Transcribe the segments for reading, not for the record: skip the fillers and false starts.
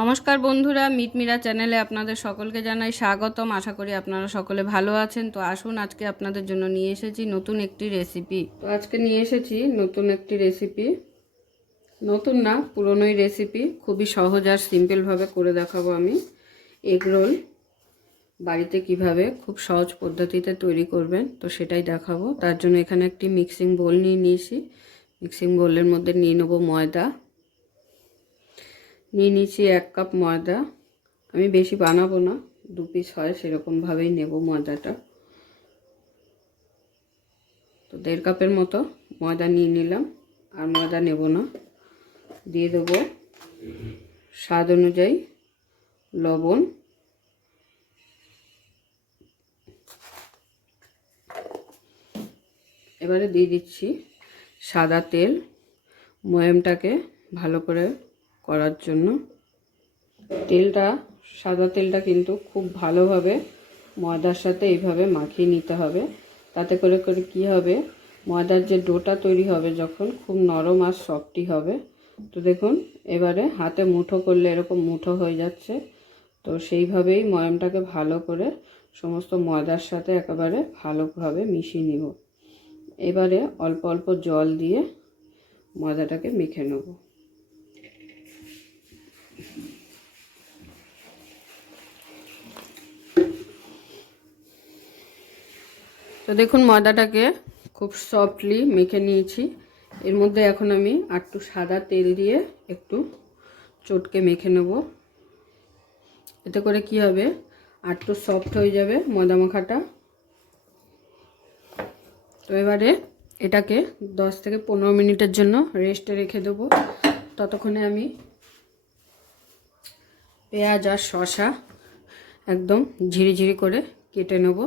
নমস্কার বন্ধুরা, মিটমিরা চ্যানেলে আপনাদের সকলকে জানাই স্বাগতম। আশা করি আপনারা সকলে ভালো আছেন। তো আসুন, আজকে আপনাদের জন্য নিয়ে এসেছি নতুন একটি রেসিপি। নতুন না, পুরনোই রেসিপি। খুবই সহজ আর সিম্পলভাবে করে দেখাবো আমি। এগ রোল বাড়িতে কিভাবে খুব সহজ পদ্ধতিতে তৈরি করবেন, তো সেটাই দেখাবো। তার জন্য এখানে একটি মিক্সিং বোল নিয়ে নিয়েছি। মিক্সিং বোলের মধ্যে নিয়ে নেবো ময়দা। নিয়ে নিচ্ছি 1 কাপ ময়দা। আমি বেশি বানাবো না, 2 পিস হয় সেরকমভাবেই নেব ময়দাটা। তো 1.5 কাপের মতো ময়দা নিয়ে নিলাম, আর ময়দা নেব না। দিয়ে দেবো স্বাদ অনুযায়ী লবণ, এবারে দিয়ে দিচ্ছি সাদা তেল, ময়ামটাকে ভালো করে করার জন্য। সাদা তেলটা কিন্তু খুব ভালোভাবে ময়দার সাথে এইভাবে মাখিয়ে নিতে হবে। তাতে করে কি হবে, ময়দার যে ডোটা তৈরি হবে যখন, খুব নরম আর সফটই হবে। তো দেখুন, এবারে হাতে মুঠো করলে এরকম মুঠো হয়ে যাচ্ছে। তো সেইভাবেই ময়ামটাকে ভালো করে সমস্ত ময়দার সাথে একেবারে ভালোভাবে মিশিয়ে নিব। এবারে অল্প অল্প জল দিয়ে ময়দাটাকে মেখে নেব। তো দেখুন, ময়দাটাকে খুব সফটলি মেখে নিয়েছি। এর মধ্যে এখন আমি একটু সাদা তেল দিয়ে একটু চটকে মেখে নেব। এতে করে কি হবে, একটু সফট হয়ে যাবে ময়দা মাখাটা। তো এবারে এটাকে 10 থেকে 15 মিনিটের জন্য রেস্টে রেখে দেব। ততক্ষণে আমি পেঁয়াজ আর শসা একদম ঝিরিঝিরি করে কেটে নেব।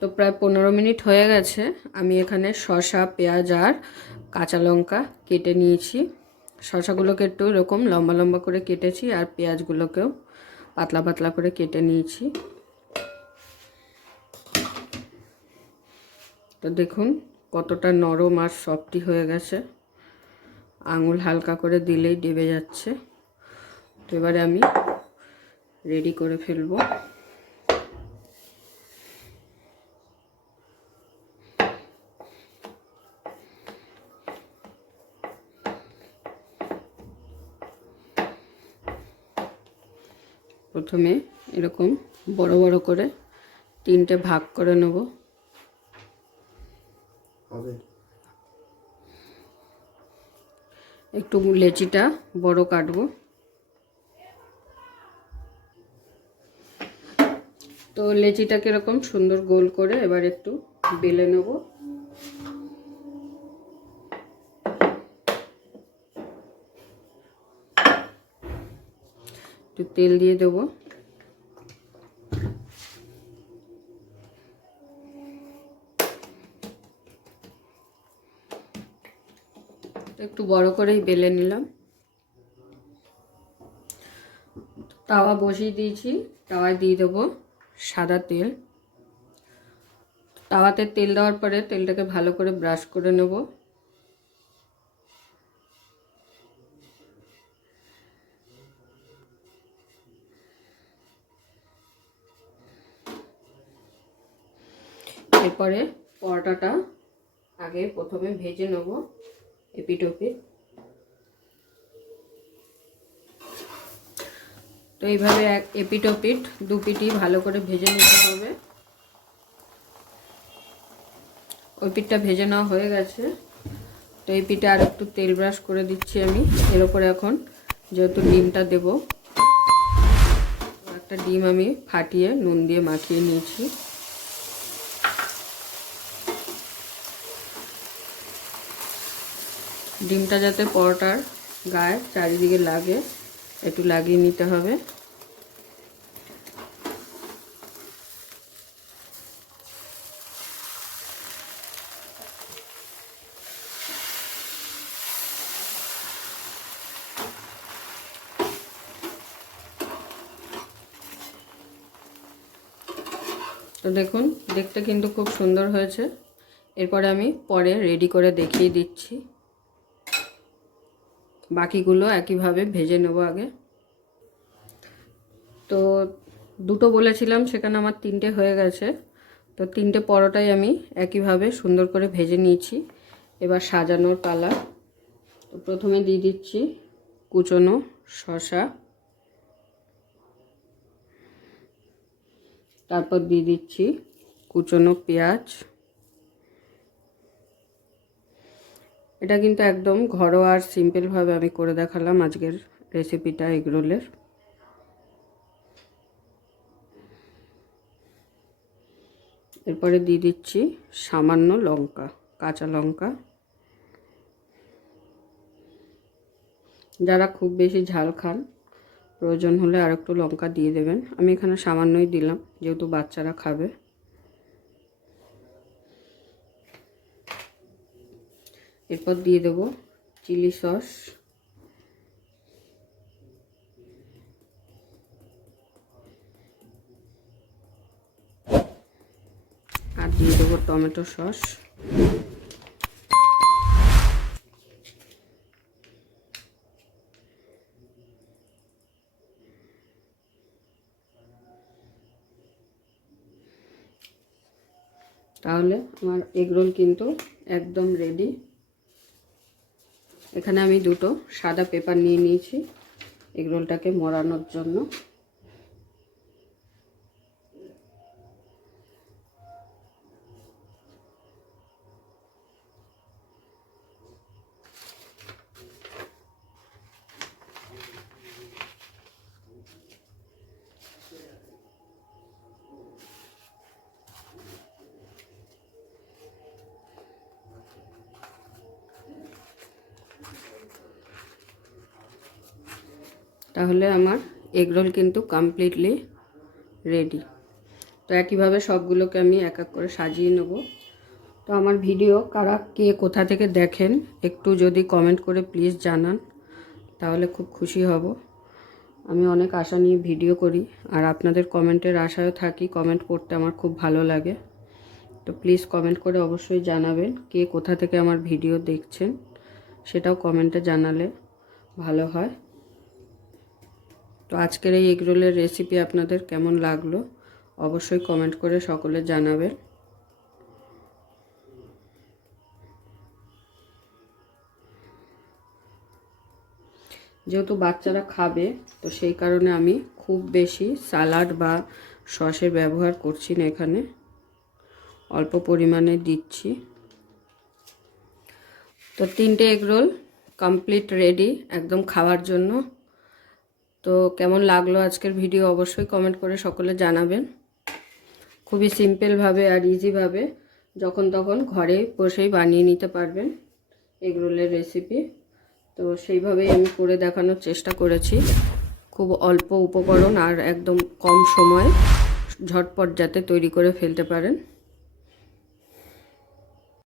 তো প্রায় 15 মিনিট হয়ে গেছে। আমি এখানে শসা, পেঁয়াজ আর কাঁচা লঙ্কা কেটে নিয়েছি। শসাগুলোকে একটু এরকম লম্বা লম্বা করে কেটেছি, আর পেঁয়াজগুলোকেও পাতলা পাতলা করে কেটে নিয়েছি। তো দেখুন কতটা নরম আর সফটি হয়ে গেছে, আঙুল হালকা করে দিলেই ডেবে যাচ্ছে। তো এবারে আমি রেডি করে ফেলবো। প্রথমে এরকম বড় বড় করে 3টে ভাগ করে নেব। একটু লেচিটা বড় কাটবো। তো লেচিটাকে এরকম সুন্দর গোল করে এবার একটু বেলে নেব। একটু তেল দিয়ে দেব। একটু বড় করেই বেলে নিলাম। তাওয়া বসিয়ে দিয়েছি, তাওয়ায় দিয়ে দেবো সাদা তেল। তাওয়াতে তেল দেওয়ার পরে তেলটাকে ভালো করে ব্রাশ করে নেব। এরপরে পরোটাটা আগে প্রথমে ভেজে নেব এপিট ওপিট। তো এইভাবে এপিট ওপিট 2 পিঠই ভালো করে ভেজে নিতে হবে। ওই পিঠটা ভেজে নেওয়া হয়ে গেছে। তো এই পিঠে আর একটু তেল ব্রাশ করে দিচ্ছি আমি। এর উপরে এখন যেহেতু ডিমটা দেব, একটা ডিম আমি ফাটিয়ে নুন দিয়ে মাখিয়ে নিয়েছি। ডিমটা যাতে পরোটার গায়ে চারিদিকে লাগে, একটু লাগিয়ে নিতে হবে। তো দেখুন, দেখতে কিন্তু খুব সুন্দর হয়েছে। এরপরে আমি পরে রেডি করে দেখিয়ে দিচ্ছি। বাকিগুলো একইভাবে ভেজে নেব আগে। তো দুটো বলেছিলাম, সেখানে আমার 3টে হয়ে গেছে। তো 3টে পরোটাই আমি একইভাবে সুন্দর করে ভেজে নিয়েছি। এবার সাজানোর পালা। তো প্রথমে দিয়ে দিচ্ছি কুচনো শসা, তারপর দিয়ে দিচ্ছি কুচনো পেঁয়াজ। এটা কিন্তু একদম ঘরোয়া আর সিম্পলভাবে আমি করে দেখালাম আজকের রেসিপিটা এগরোলের। এরপরে দিয়ে দিচ্ছি সামান্য লঙ্কা, কাঁচা লঙ্কা। যারা খুব বেশি ঝাল খান প্রয়োজন হলে আর একটু লঙ্কা দিয়ে দেবেন। আমি এখানে সামান্যই দিলাম, যেহেতু বাচ্চারা খাবে। এরপর দিয়ে দেব চিলি সস, আর দিয়ে দেবো টমেটো সস। তাহলে আমার এগরোল কিন্তু একদম রেডি। এখানে আমি দুটো সাদা পেপার নিয়ে নিয়েছি এগরোলটাকে মোড়ানোর জন্য। তাহলে আমার এগরোল কিন্তু কমপ্লিটলি রেডি। তো একইভাবে সবগুলোকে আমি এক এক করে সাজিয়ে নেব। তো আমার ভিডিও কারা কে কোথা থেকে দেখেন একটু যদি কমেন্ট করে প্লিজ জানান, তাহলে খুব খুশি হব। আমি অনেক আশা নিয়ে ভিডিও করি, আর আপনাদের কমেন্টের আশায়ও থাকি। কমেন্ট করতে আমার খুব ভালো লাগে। তো প্লিজ কমেন্ট করে অবশ্যই জানাবেন কে কোথা থেকে আমার ভিডিও দেখছেন, সেটাও কমেন্টে জানালে ভালো হয়। তো আজকের এই এগরোলের রেসিপি আপনাদের কেমন লাগলো অবশ্যই কমেন্ট করে সকলে জানাবেন। যেহেতু বাচ্চারা খাবে, তো সেই কারণে আমি খুব বেশি সালাড বা সসের ব্যবহার করছি না, এখানে অল্প পরিমাণে দিচ্ছি। তো 3টে এগরোল কমপ্লিট রেডি একদম খাওয়ার জন্য। তো কেমন লাগলো আজকের ভিডিও অবশ্যই কমেন্ট করে সকলে জানাবেন। খুবই সিম্পলভাবে আর ইজিভাবে যখন তখন ঘরে বসেই বানিয়ে নিতে পারবেন এগরোলের রেসিপি। তো সেইভাবেই আমি করে দেখানোর চেষ্টা করেছি। খুব অল্প উপকরণ আর একদম কম সময়ে ঝটপট যাতে তৈরি করে ফেলতে পারেন।